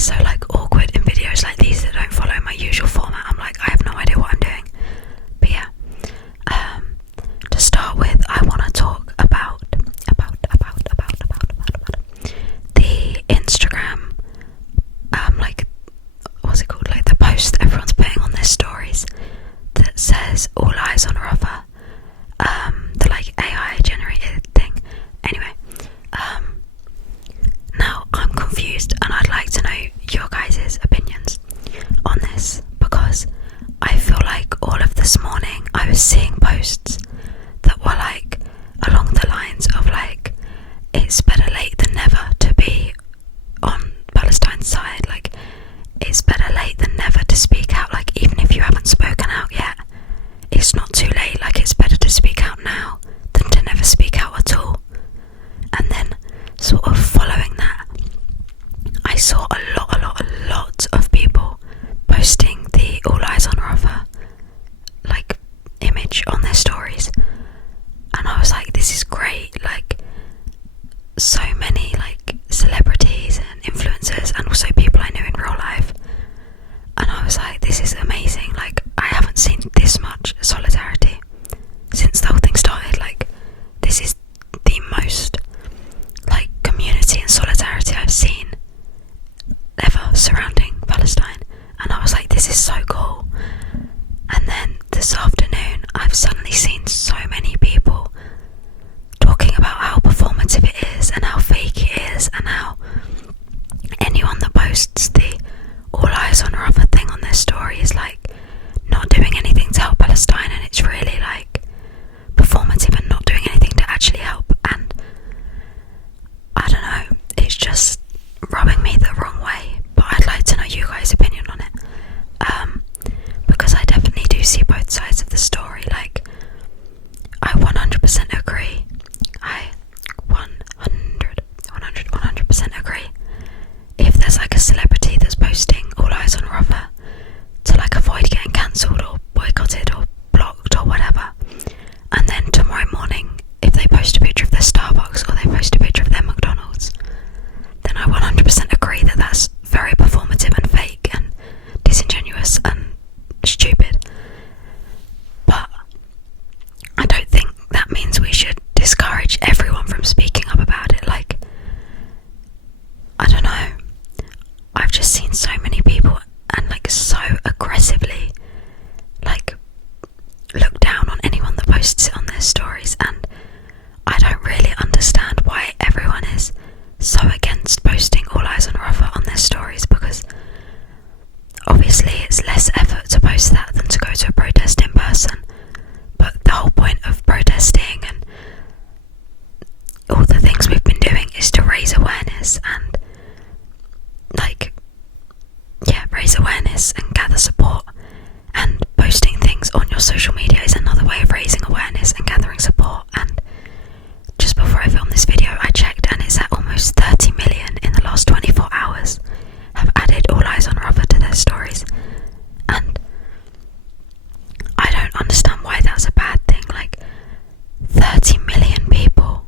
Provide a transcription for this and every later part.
always so like awkward in videos like these that don't follow my usual format. I'm like, I have no idea what I'm doing. But yeah, to start with, I want to talk about the Instagram, like, what's it called? Like the post that everyone's putting on their stories that says "all eyes on Rother." The like AI generated thing. Anyway, now I'm confused, and I'd like to know your guys' opinions on this, because I feel like all of this morning I was seeing posts that were like along the lines of like, it's better late than never to be on Palestine's side, like it's better late than never to speak out, like even if you haven't spoken out yet, it's not too late, like it's better to speak out now than to never speak out at all. And then sort of following that, I saw a lot of people posting the "all eyes on Rother" like image on their stories, and I was like, this is great. Like, so many like celebrities and influencers and also people I know in real life, and I was like, this is amazing. Like, I haven't seen this much solidarity since the whole thing started. Like, this is the most like community and solidarity I've seen ever surrounding Palestine, and I was like, this is so cool. And then this afternoon I've suddenly seen so many people talking about how performative it is and how fake it is, and how anyone that posts the "all eyes on Rother" thing on their story is like not doing anything to help Palestine, and it's really like performative and not doing anything to actually help. And I don't know, it's just rubbing me the wrong way, but I'd like to know you guys' opinion on it, because I definitely do see both sides of the story. Like, I 100% agree. I 100% agree. If there's like a celebrity that's posting "all eyes on Rother" to like avoid getting cancelled or boycotted or blocked or whatever, and then tomorrow morning if they post a picture of their Starbucks or they post a picture of their McDonald's, then I 100% agree that that's very performative and fake and disingenuous and stupid. But I don't think that means we should discourage everyone from speaking up about it. Like, I don't know, I've just seen so many people and like so aggressively like look down on anyone that posts it on their stories, and I don't really understand why everyone is so against posting "all eyes on Rother" on their stories, because obviously it's less effort to post that than to go to a protest in person. But the whole point of protesting and all the things we've been doing is to raise awareness, and like, yeah, raise awareness and gather support. And posting things on your social media is another way of raising awareness and gathering support. And just before I filmed this video, I checked, and it's at almost 30 million in the last 24 hours have added "all eyes on Rother" to their stories. And I don't understand why that's a bad thing. Like, 30 million people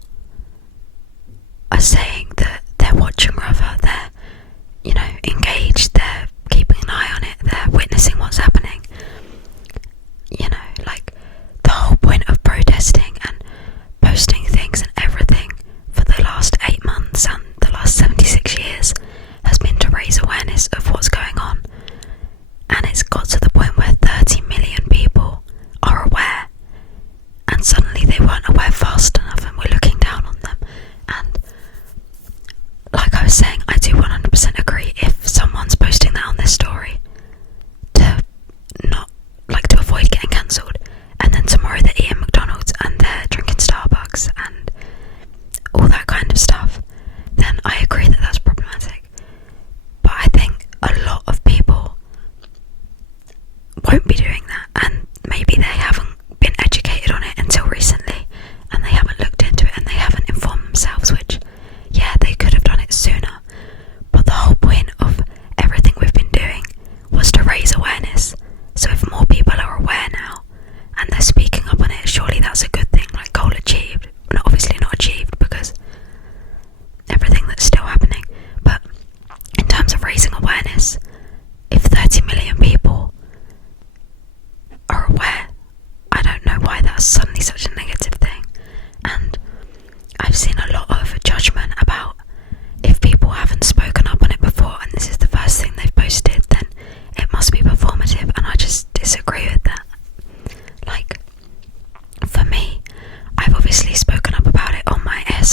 are saying that they're watching Rother, they're, you know, engaged, they're keeping an eye on it, they're witnessing what's happening. You know, like, the whole point of protesting and posting things and everything for the last 8 months and the last 76 years has been to raise awareness of what's going on. And it's got to the point where 30 million people are aware, and suddenly they weren't aware fast enough and we're looking down on them. And like I was saying, I do 100% agree if someone's posting that on their story to not, like, to avoid getting cancelled, and then tomorrow they're eating McDonald's and they're drinking Starbucks and all that kind of stuff, then I agree that that's problematic. But I think a lot of people won't be doing that, and maybe they haven't been educated on it until recently, and they haven't looked into it, and they haven't informed themselves, which, yeah, they could have done it sooner. But the whole point of everything we've been doing was to raise awareness. So if more people are aware now and they're speaking up on it, surely that's a good thing. Like, goal achieved. Well, obviously not achieved because everything that's still happening, but in terms of raising awareness,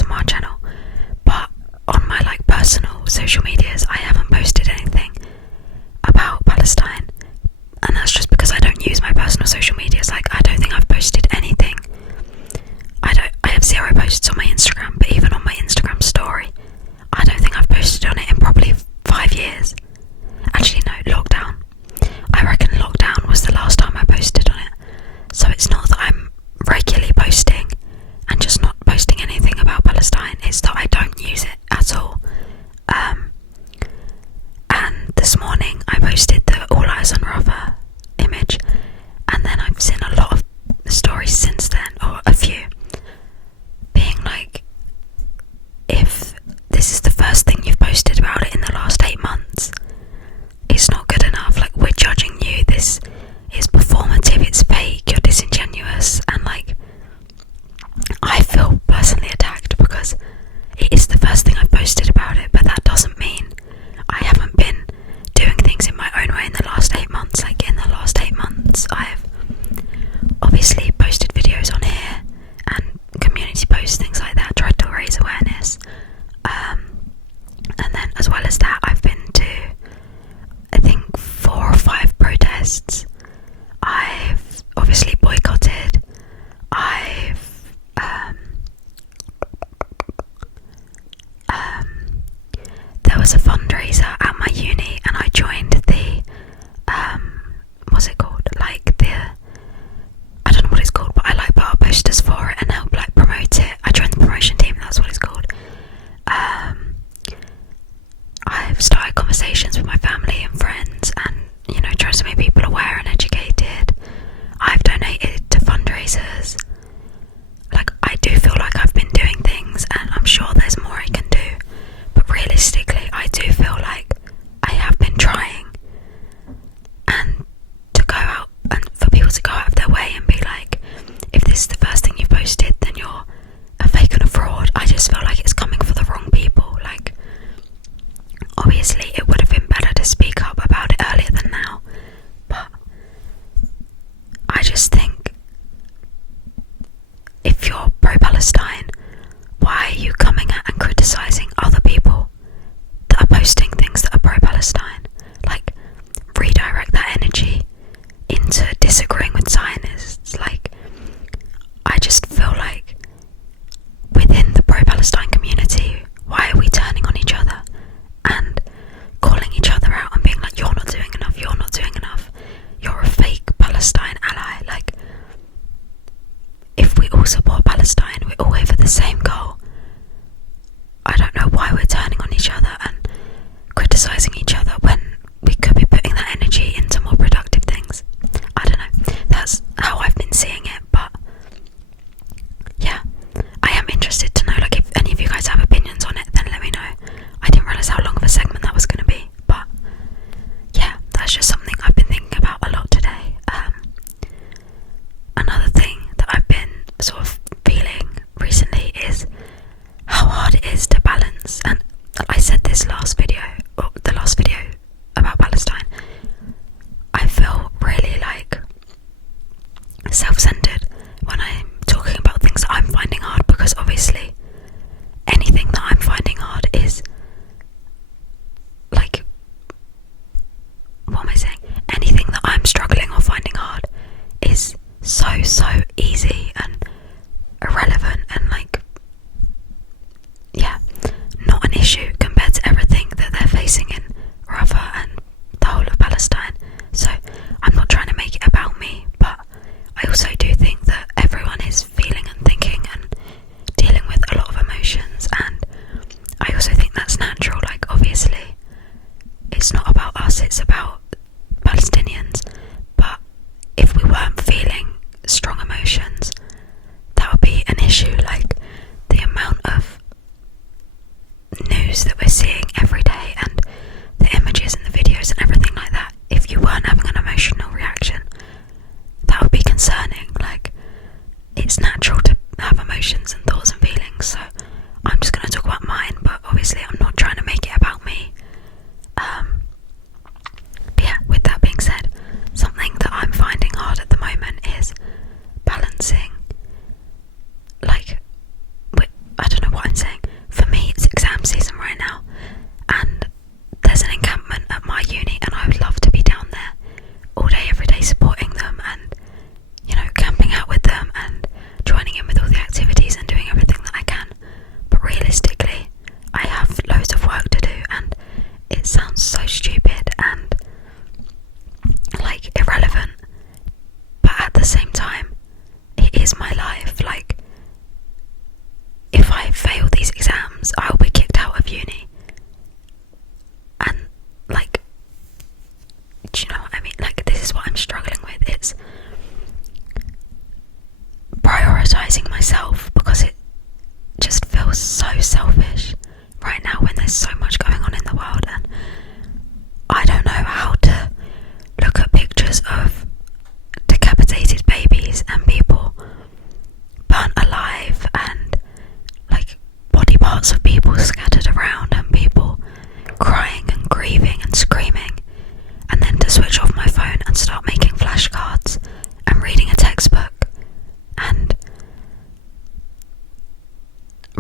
ASMR channel, but on my like personal social medias I haven't posted anything about Palestine, and that's just because I don't use my personal social medias. Like, I don't think I've posted anything. I have 0 posts on my Instagram, but even on my Instagram story, I don't think I've posted on it in probably 5 years. Actually no, lockdown. I reckon lockdown was the last time I posted on it. So it's not that I'm regularly posting and just not posting anything about Palestine, it's that I don't use it at all. And this morning I posted the All Eyes on Rother image, and then I've seen a lot of stories since then, or a few, being like, if this is the first thing you've posted about it in the last 8 months, it's not good enough. Like, we're judging you, this is performative, it's fake, you're disingenuous. And like, I feel personally attacked because it is the first thing I've posted about it, but that doesn't mean I haven't been doing things in my own way in the last 8 months. Like, in the last 8 months I've obviously posted videos on here and community posts, things like that, tried to raise awareness, and then as well as that I've been to I think 4 or 5 protests. I've obviously boycotted. There was a fundraiser at my uni and I joined the what's it called? Like the, I don't know what it's called, but I like put up posters for it and help like promote it. I joined the promotion team, that's what it's called. I've started conversations with my family and friends and, you know, trying to make people aware and educated. I've donated to fundraisers. Like, I do feel like I've been doing things, and I'm sure there's more I can do, but realistically I do feel like I have been trying. And to go out, and for people to go out of their way and be like, if this is the first thing you've posted, then you're a fake and a fraud, I just feel like it's coming for the wrong people. Like, obviously it would have been better to speak up about it earlier than now, but I just think, if you're pro-Palestine, why are you coming at and criticising other people that are posting things that are pro-Palestine? Like, redirect that energy into disagreeing with Zionists. Like, I just feel like within the pro-Palestine community, why are we turning on each other and calling each other out and being like, you're not doing enough, you're not doing enough, you're a fake Palestine ally? Like, if we all support Palestine, we're all here for the same goal, selfish right now when there's so much going on in the world, and I don't know how to look at pictures of decapitated babies and people burnt alive and like body parts of people scattered around and people crying and grieving and screaming, and then to switch off my phone and start making flashcards and reading a textbook and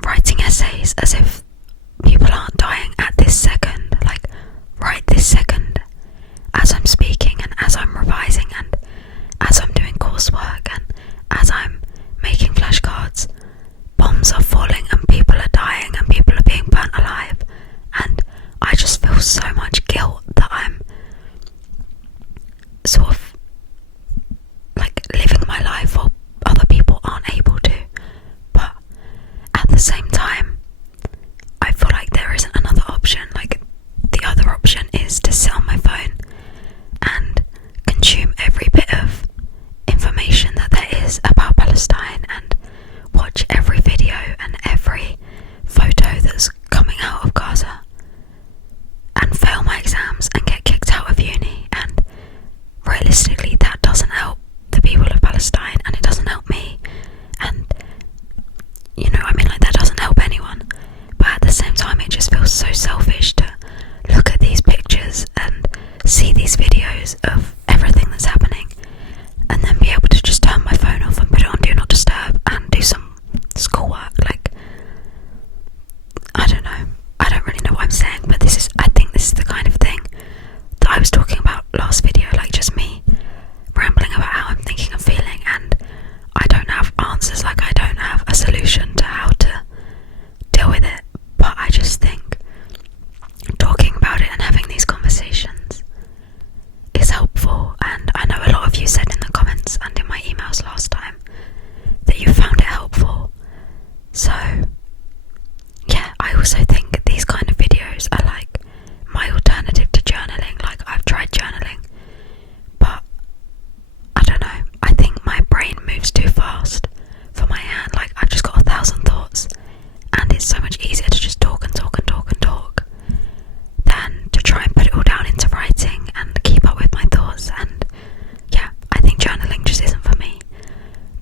writing essays as if people aren't dying at this second, like right this second, as I'm speaking and as I'm revising and as I'm doing coursework and as I'm making flashcards. Bombs are falling and people are dying and people are being burnt alive, and I just feel so much guilt that I'm sort of like living my life while other people aren't able to. But at the same time, I feel like there isn't another option. Like, the other option is to sit on my phone and consume every bit of information that there is about Palestine and watch every video and every photo that's coming out of Gaza and fail my exams and get kicked out of uni, and realistically that doesn't help the people of Palestine and it doesn't help me, and you know, I mean, like, that doesn't help anyone. But at the same time, it just feels so selfish to look at these pictures and see these videos of everything that's happening and then be able to just turn my phone off and put it on Do Not Disturb and do some schoolwork. Like, I don't know. I don't really know what I'm saying, but I think this is the kind of thing that I was talking about last video, like just me rambling about how I'm thinking and feeling, and I don't have answers, like I don't have a solution to how to deal with it, but I just think talking about it and having these conversations is helpful. And I know a lot of you said in the comments and in my emails last time that you found it helpful, so yeah, I also think these kind of videos are like my alternative to journaling. Like, I've tried journaling, but I don't know, I think my brain moves too fast for my hand. Like, I've just got 1,000 thoughts and it's so much easier to just talk and talk and talk and talk than to try and put it all down into writing and keep up with my thoughts. And yeah, I think journaling just isn't for me,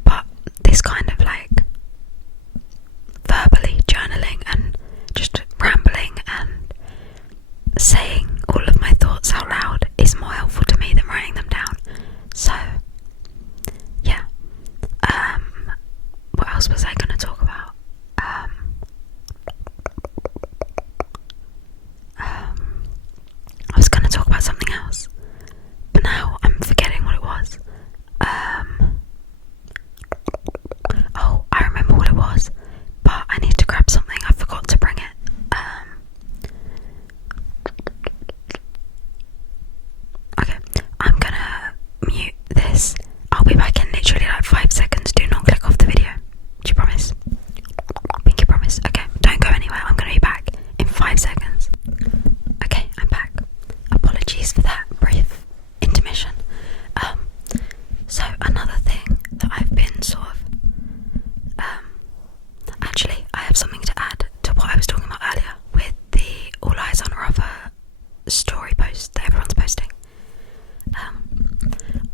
but this kind of like verbally journaling and just rambling and saying all of my thoughts out loud is more helpful to me than writing them down. So yeah, what else was I going to talk about? I was going to talk about something else, but now I'm forgetting what it was. Oh, I remember what it was, but I need to grab something. I forgot to bring it. Okay, I'm gonna mute this. I'll be back in literally like 5 seconds. Do not click off the video. Do you promise? Pinky promise. Okay, don't go anywhere. I'm gonna be back in 5 seconds. Okay, I'm back. Apologies for that brief intermission. So another thing that I've been sort of actually, I have something to add to what I was talking about earlier with the All Eyes on Rubber story post that everyone's posting.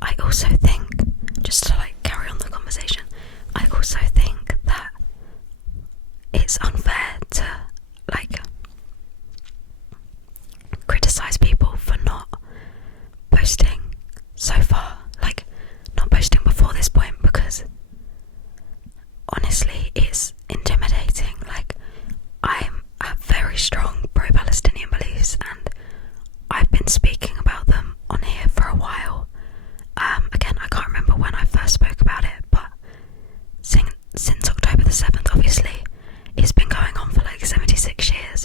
I also think, just to like carry on the conversation, I also think that it's unfair to like criticize people for not posting so far, like not posting before this point, because honestly it's intimidating. Like, I have very strong pro-Palestinian beliefs and I've been speaking about them on here for a while. Again, I can't remember when I first spoke about it, but since October the 7th, obviously, it's been going on for like 76 years.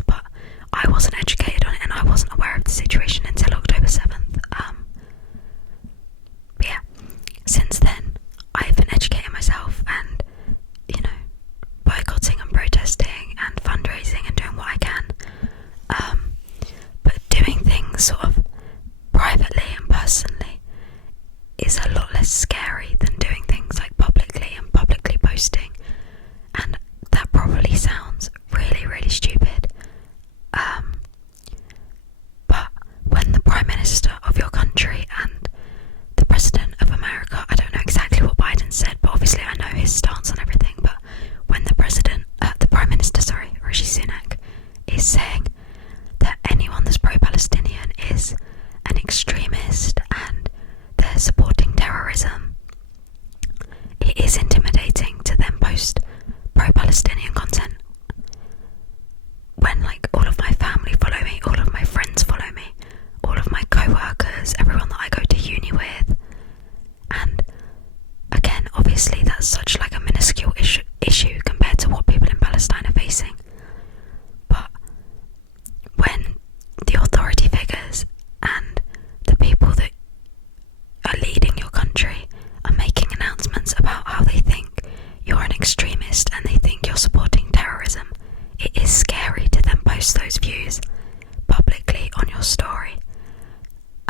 your story.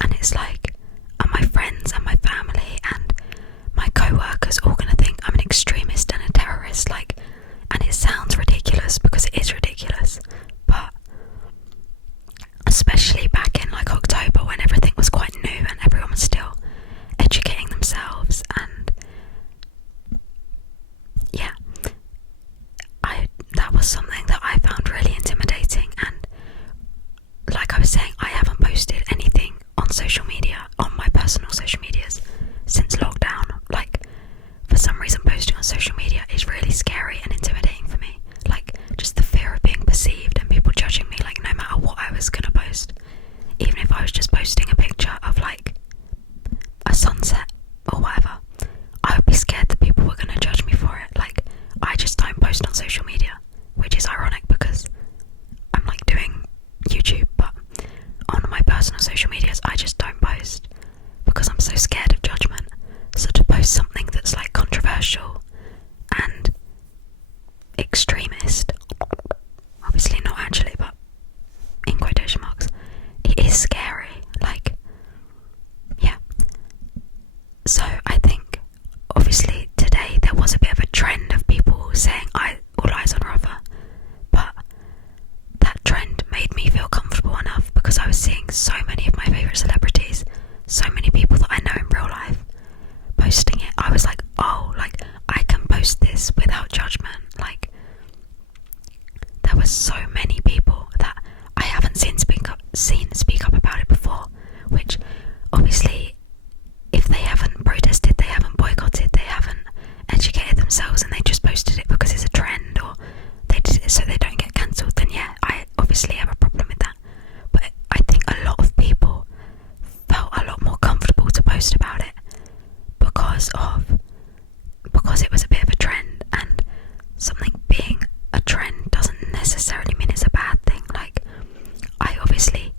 And it's like, are my friends and my family and my co-workers all gonna think I'm an extremist and a terrorist? Like, and it sounds ridiculous because it is ridiculous, but especially back in like October when everything was quite new and everyone was still educating themselves, and yeah, that was something that I found really intimidating. And like I was saying, I haven't posted anything on social media, on my personal social medias, since lockdown. Like, for some reason posting on social media is really scary and intimidating for me. Like, just the fear of being perceived and people judging me, like, no matter what I was gonna post. Even if I was just posting a picture of like a sunset or whatever, I would be scared that people were gonna judge me for it. Like, I just don't post on social media, which is ironic because I'm like doing YouTube, but on my personal social medias I just don't post because I'm so scared of judgment. So to post something that's like controversial and extremist, obviously not actually, but in quotation marks, it is scary. Like, yeah. So I think obviously today there was a bit of a trend of people saying all eyes on Rother, but that trend made me feel comfortable enough because I was seeing so many of my favourite celebrities, so many people that I know in real life posting it. I was like, oh, like I can post this without judgment. Like, there were so many people that I haven't seen speak up about it before, which obviously if they haven't protested, they haven't boycotted, they haven't educated themselves, and they just posted it because it's a trend, or they did it so they don't get cancelled, then yeah, I obviously have a problem with that. But I think a lot of people felt a lot more comfortable to post about it because it was a bit of a trend, and something being a trend doesn't necessarily mean it's a bad thing. Like, I obviously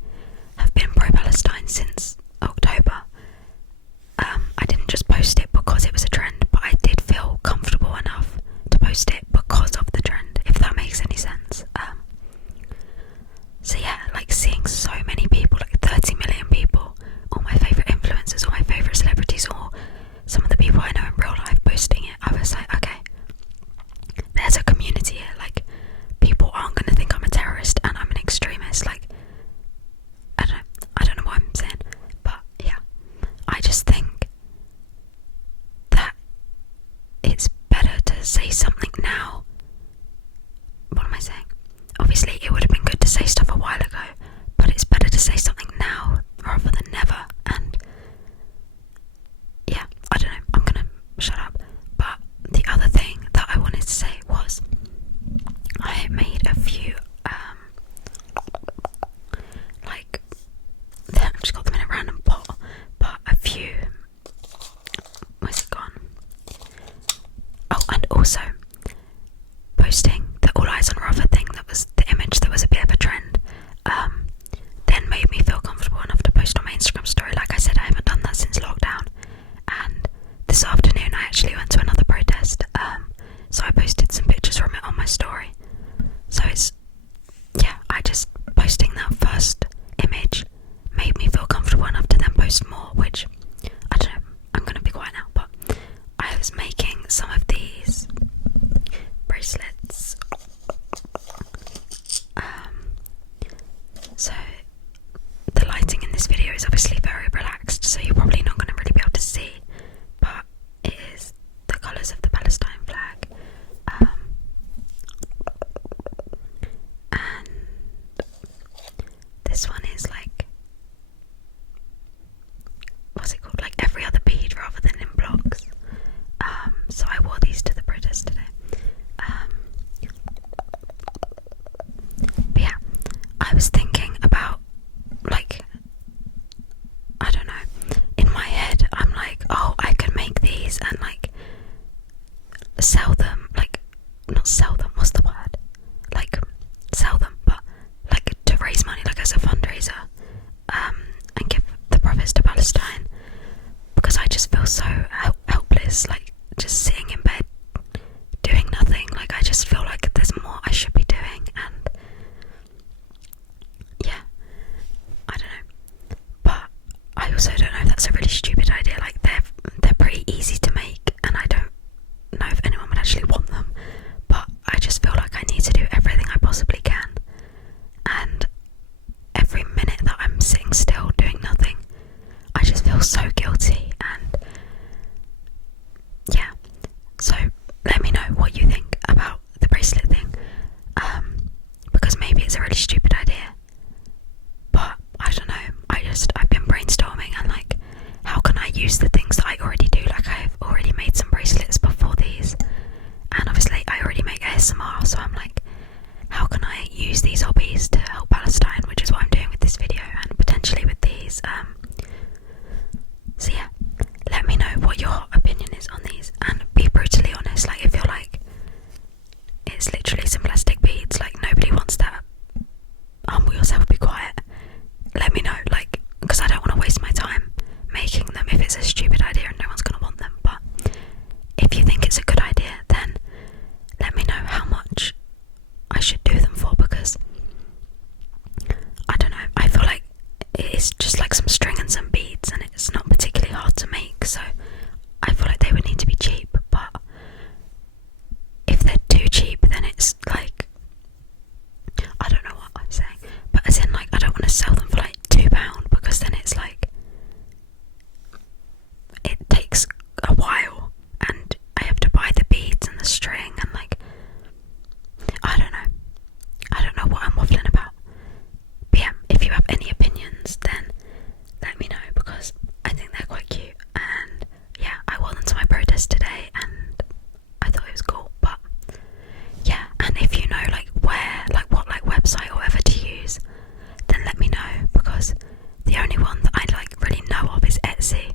also don't know if that's a really stupid idea. Like, they're pretty easy to make, and I don't know if anyone would actually want them, but I just feel like I need to do everything I possibly can, and every minute that I'm sitting still doing nothing, I just feel so guilty. And yeah, so let me know what you think about the bracelet thing, because maybe it's a really stupid idea, but I don't know. I've been brainstorming, and like, how can I use the things that I already do? Like, I've already made some bracelets before these, and obviously I already make ASMR, so I'm like, how can I use these hobbies to help Palestine, which is what I'm doing with this video and potentially with these. So yeah, let me know what your opinion is on these, and be brutally honest. Like, if you're like, it's literally some plastic beads, like nobody wants that, humble yourself, be quiet, let me know, like, because I don't want to waste my time making them if it's a stupid idea and no one's going to want them. But if you think it's a good idea, then let me know how much I should do them for, because I don't know, I feel like it's just like some string and some beads, and it's not particularly hard to make, so I feel like they would need to be cheap. But if they're too cheap, then it's like, I don't know what I'm saying, but as in, like, I don't want to sell them for like £2, because then it's like, it takes a while, and I have to buy the beads and the string, and like, I don't know what I'm waffling about. But yeah, if you have any opinions, then let me know, because I think they're quite cute, and yeah, I wore them to my protest today, and I thought it was cool. But yeah, and if you know like where, like what like website or whatever to use, then let me know, because the only one that I like really know of is Etsy,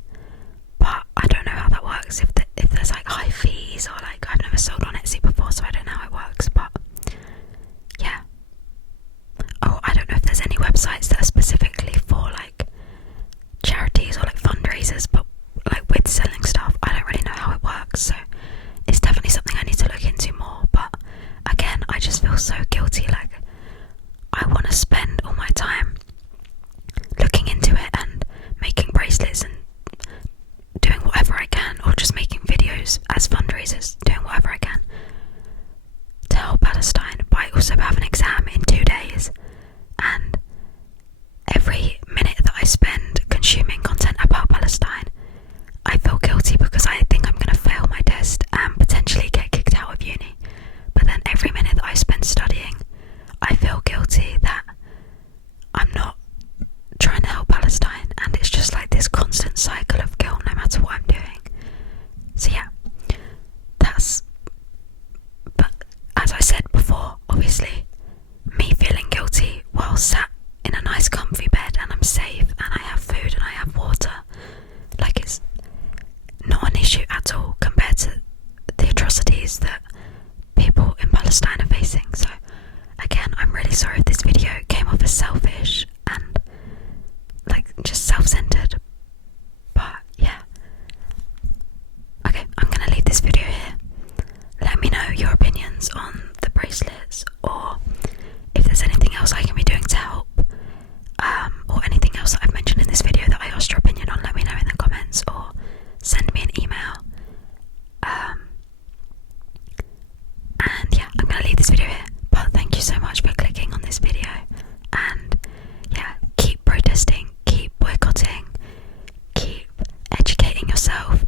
but I don't know how that works, if there's like high fees, or like, I've never sold on Etsy before, so I don't know how it works. But yeah, oh, I don't know if there's any websites that are specifically for like charities or like fundraisers, but like with selling stuff, I don't really know how it works, so it's definitely something I need to look into more. But again, I just feel so guilty, like, I want to spend all my time looking into it and making bracelets and doing whatever I can, or just making videos as fundraisers, doing whatever I can to help Palestine. But I also have an exam in 2 days, and every minute that I spend consuming content about Palestine, I feel guilty, because I think I'm going to fail my test and potentially get kicked out of uni. But then every minute that I spend studying, I feel guilty that I'm not trying to help Palestine, and it's just like this constant cycle of guilt no matter what I'm doing. So yeah, but as I said before, obviously, me feeling guilty while sat in a nice comfy bed and I'm safe and I have food and I have water, like, it's not an issue at all compared to the atrocities that people in Palestine are facing. So again, I'm really sorry if this video came off as selfish and like just self-centered, but yeah. Okay, I'm gonna leave this video here. Let me know your opinions on the bracelets, or if there's anything else I can be doing to help, or anything else that I've mentioned in this video that I asked your opinion on. Let me know in the comments, or send me an email. And yeah, I'm gonna leave this video here, but thank you so much for clicking on this video, and yeah, keep protesting, keep boycotting, keep educating yourself,